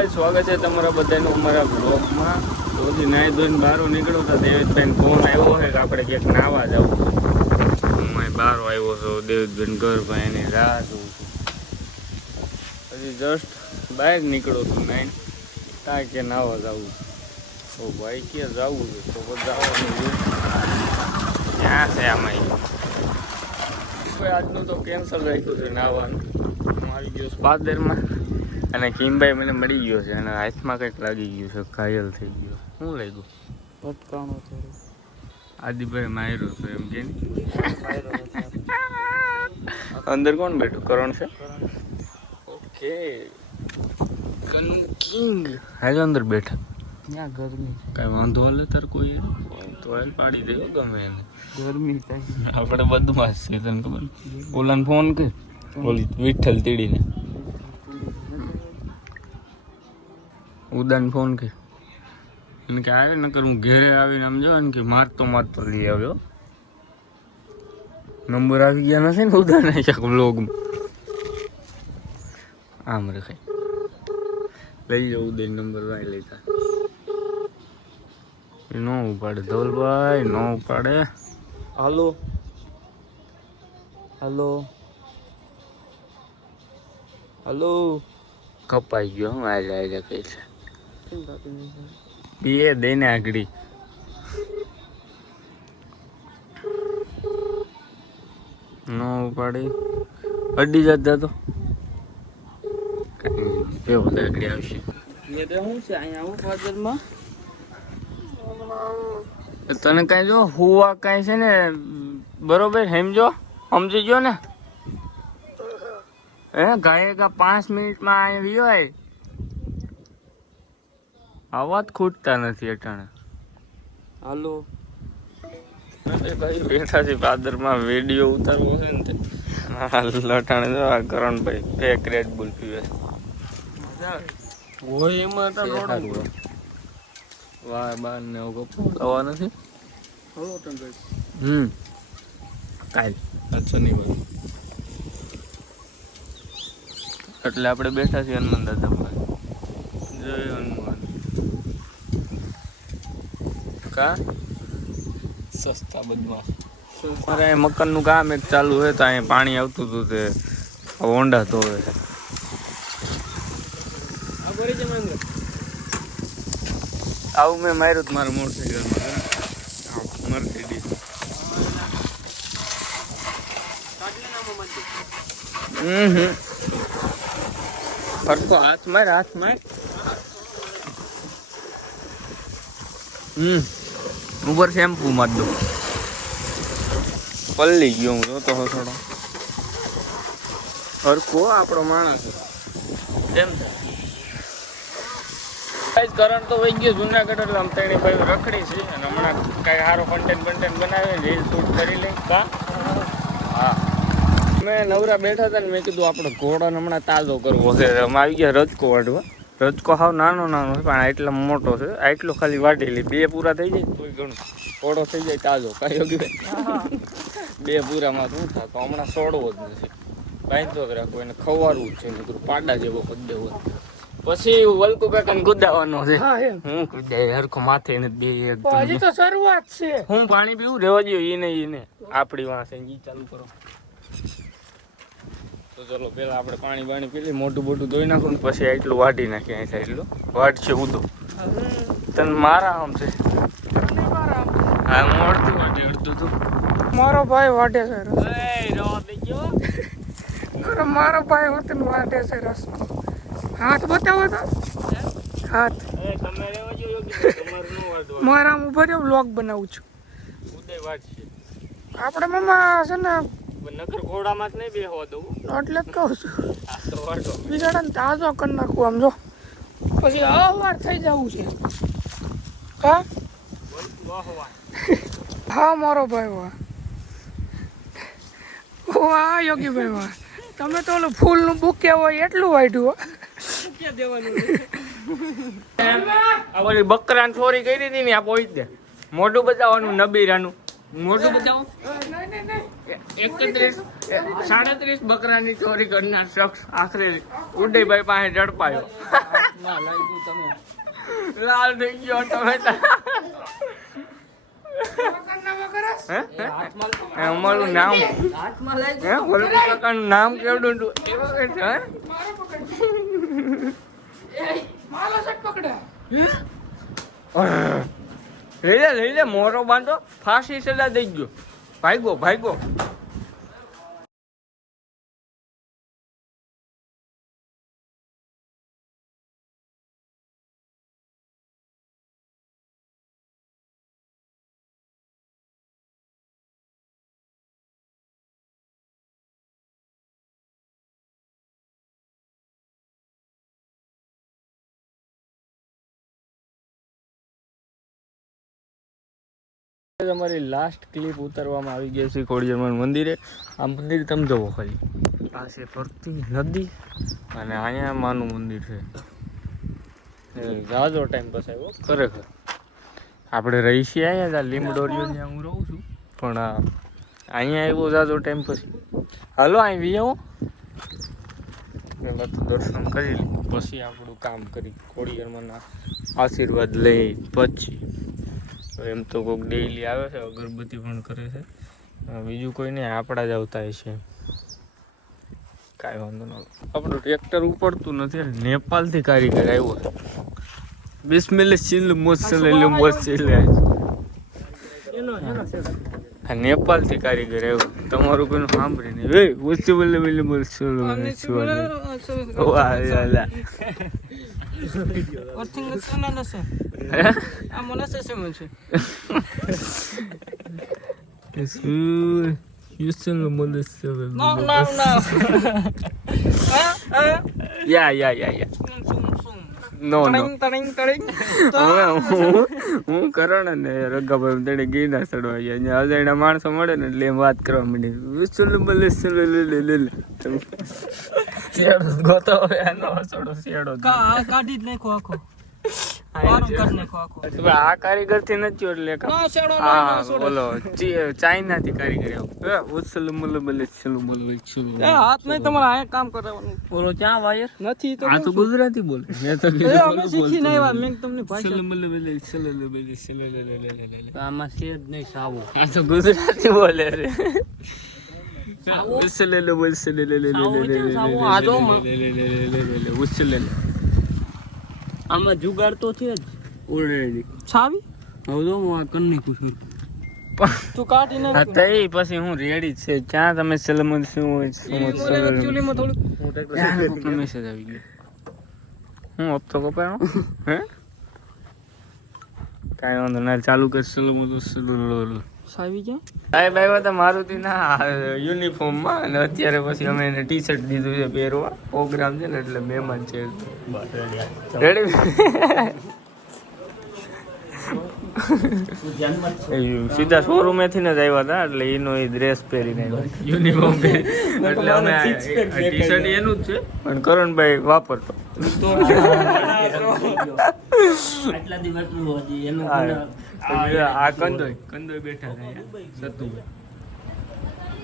Guys, સ્વાગત છે તમારા બધાનું અમારા બ્લોગમાં. તો નાઈ ધોઈને બહાર નીકળ્યો તો દેવેશભાઈ ફોન આવ્યો છે કે આપણે ક્યાંક નાવા જવું. હું બહાર આવ્યો છું, દેવેશભાઈ ઘર ભાઈ એની રાહ જોઉં છું. પછી જસ્ટ બહાર નીકળ્યો છું નાઈને ત્યાં કે નાવા જવું. તો ભાઈ ક્યાં જવું છે તો જવાનું ક્યાં છે આમાં. આજનું તો કેન્સલ રાખ્યું છે નાવાનું. હું આવી ગયો સ્પાદરમાં અને કિમભાઈ મને મળી ગયો છે અને હાથમાં કંઈક લાગી ગયું છે, ઘાયલ થઈ ગયો. શું લાગ્યું? પટકાણો થોડું આદિભાઈ માર્યો છે એમ કે અંદર કોણ બેઠું? કરણ છે. ઓકે, કિંગ હાલ અંદર બેઠા. ત્યાં ગરમી કાંઈ વાંધો હાલે તાર કોઈ તો હાલ પાડી દેવો ગમે એને. ગરમી થાય આપણે બધું માં છે તને ખબર. ઓલાને ફોન કર, ઓલી વિઠ્ઠલ તીડીને ઉદાન ફોન કર એને કે આવે નકર હું ઘેરે આવીને આમ જો ને કે મારતો લઈ આવ્યો. નંબર આવી ગયા નથી ને ઉદાન બ્લોગમાં. આમ રખાય લઈ જાવ ઉદય નંબર વાય લેતા. ન ઉપાડે ધવલભાઈ, ન ઉપાડે. હાલો હાલો હાલો કપાઈ ગયો. હું આજે કઈ છે બે દઈને આગળી ન ઉપાડી અડી જતા તો કઈ બધા આગળ આવશે. શું છે અહીંયા આવું ફાજરમાં તને કઈ જો હુવા કઈ છે ને બરોબર સમજી ગયો ને. હે ગાયકા 5 મિનિટમાં આવી હોય. અવાજ ખૂટતા નથી અટાણે. હાલો ભાઈ બેઠા છે પાદરમાં, વિડીયો ઉતારવો છે ને લટાણે જો આ કરણભાઈ એક રેડ બુલ પીવે હોય એમાં વાહ બાર ને કપવા નથી. કાલ શનિવાર એટલે આપણે બેઠા છીએ હનુમાન દાદા પાસે. જય હનુમાન. કા સસ્તા બદમાં મારે અહીંયા મકાનનું કામ એક ચાલુ છે તો અહીંયા પાણી આવતું હતું તે હોન્ડા ધોવે છે. આવું મેં માર્યું હતું મારા મોટરસાઇકલમાં મર્સિડીઝ. ફરતો હાથ માર ઉપર શેમ્પુ માર દો. પલ્લી ગયો હું જોતો હો થોડો હરખો આપણો માણસ એમ. કરણ તો વહી ગયો જુનાગઢ એટલે આમ તેની ભાઈ રખડી છે અને હમણાં કાંઈ સારો કન્ટેન્ટ બનાવે રીલ શૂટ કરી લઈ. કા હા મેં નવરા બેઠા હતા ને મેં કીધું આપણે ઘોડાને હમણાં તાજો કરવો છે. અમે આવી ગયા રજકો વાટવા. રજકો હાવ નાનો છે પણ આટલો મોટો છે. આટલો ખાલી વાટી લે. 2 પૂરા થઈ જાય કોઈ ઘણું ઘોડો થઈ જાય તાજો. કાંઈ યોગી 2 પૂરામાં શું થાય તો હમણાં છોડવો જ નથી. બાંધો જ રાખો એને ખવારવું જ છે. મેં કીધું પાડા જેવો કરી દેવો. પછી વલકુ કાકાને કુદાવાનો છે. હું કુદાય હરખો માથે ને બે હજી તો શરૂઆત છે. હું પાણી પીવું રેવા દો એને આપણી વાંસે ઈ ચાલુ કરો. તો ચલો પેલા આપણે પાણી પી લઈએ. મોટું ધોઈ નાખું ને પછી એટલું વાટી નાખીએ. અહીં એટલું વાટ છે ઉદો તને મારા આમ છે. હા હું અડધું વાટી અડધું તું મારો ભાઈ વાટે છે મારો ભાઈ હોતે વાટે છે રસ. હાથ બતાવો તો હાથ મારા ઉભો રહ્યો વ્લોગ બનાવું છું. આપણે મામા છે ને નકર ઘોડામાં જ નહીં બેહવા દઉં એટલે જ કહું છું બિચારાને તાજો કરી નાખું આમ જો પછી અવાર થઈ જવું છે. હા હા મારો ભાઈ વાહ વાહ યોગીભાઈ વાહ. તમે તો ઓલું ફૂલનું બુકે હોય એટલું વાઢ્યું ઓલી બકરાને ચોરી કરી હતી ને આ પોઈ દે. મોઢું બતાવવાનું નબીરાનું મોઢું બતાવો. 37 બકરાની ચોરી કરનાર શખ્સ આખરે ઉદયભાઈ પાસે ઝડપાયો. લાલ થઈ ગયો ટમેટા અમારું નામ વલ્લભ કાકાનું નામ કેવડું એવા કે છે લઈ લે મોરો બાંધો ફાંસી સજા દઈ ગયો ભાગ્યો તમારી લાસ્ટ ક્લિપ ઉતારવામાં આવી ગઈ છે ખોડિયાર મંદિરે. આ મંદિર તમે જુઓ ખાલી, આ છે ફરતી નદી અને અહીંયા માનું મંદિર છે. જાજો ટાઈમ પછી આવ્યો ખરેખર. આપણે રહી છીએ અહીંયા લીમડોરિયો જ્યાં હું રહું છું, પણ અહીંયા આવ્યો જાજો ટાઈમ પછી. હાલો અહીં વી આવો પહેલાં તો દર્શન કરી લઈ, પછી આપણું કામ કરી ખોડિયારમાંના આશીર્વાદ લઈ પછી. એમ તો કોઈક ડેઈલી આવે છે, અગરબત્તી પણ કરે છે, બીજું કોઈ નહીં, આપણા જ આવતા છે. કાંઈ વાંધો ન. આપણું ટ્રેક્ટર ઉપડતું નથી, નેપાળથી કારીગર આવ્યો છે. બિસ્મિલ્લાહ સિલ મોસલેલું મોસલે નેપાળથી કારીગર આવ્યો. તમારું કોઈનું સાંભળી નહીં. એ ઓછી બોલે બોલે બોલશો હું કરણ ને રગાભાઈ તેને ગીરના ચડવા ગયા. અજાણ્યા માણસો મળે ને એટલે એમ વાત કરવા માંડી. ગોતો કાઢી જ નાખો આખો. આ કારીગર થી નથી એટલે બોલો ચાઇના થી કારીગર હાથ નહીં તમારે કામ કરવાનું. બોલો ક્યાં વાયર નથી તો આ તો ગુજરાતી બોલે. મેં તો શીખી નહીં મેં તમને આમાં છે જ નહીં સાવું. આ તો ગુજરાતી બોલે છે. આમાં જુગાડ તો છે જ ઓલરેડી. છાવી હવે હું આ કન્ની કુશું તું કાઢીને તઈ પછી હું રેડી છે. ક્યાં તમે સલમન શું ચૂલીમાં થોડું મેસેજ આવી ગયો. હું હપ્તો કપાયો હે કાંઈ વાંધો ના ચાલુ કર. સલમન સાવી ગયા સાહેબ આવ્યા હતા મારુતિ ના યુનિફોર્મમાં, અને અત્યારે પછી અમે એને ટી શર્ટ દીધું છે પહેરવા. પ્રોગ્રામ છે ને એટલે મહેમાન છે. રેડી સીધા શોરૂમેથી જ આવ્યા હતા એટલે એનો એ ડ્રેસ પહેરીને આવ્યા, યુનિફોર્મ પહેરી. એટલે અમે ટી શર્ટ એનું જ છે પણ કરણભાઈ વાપરતો. આ કંદોય બેઠા હતા સતુભાઈ.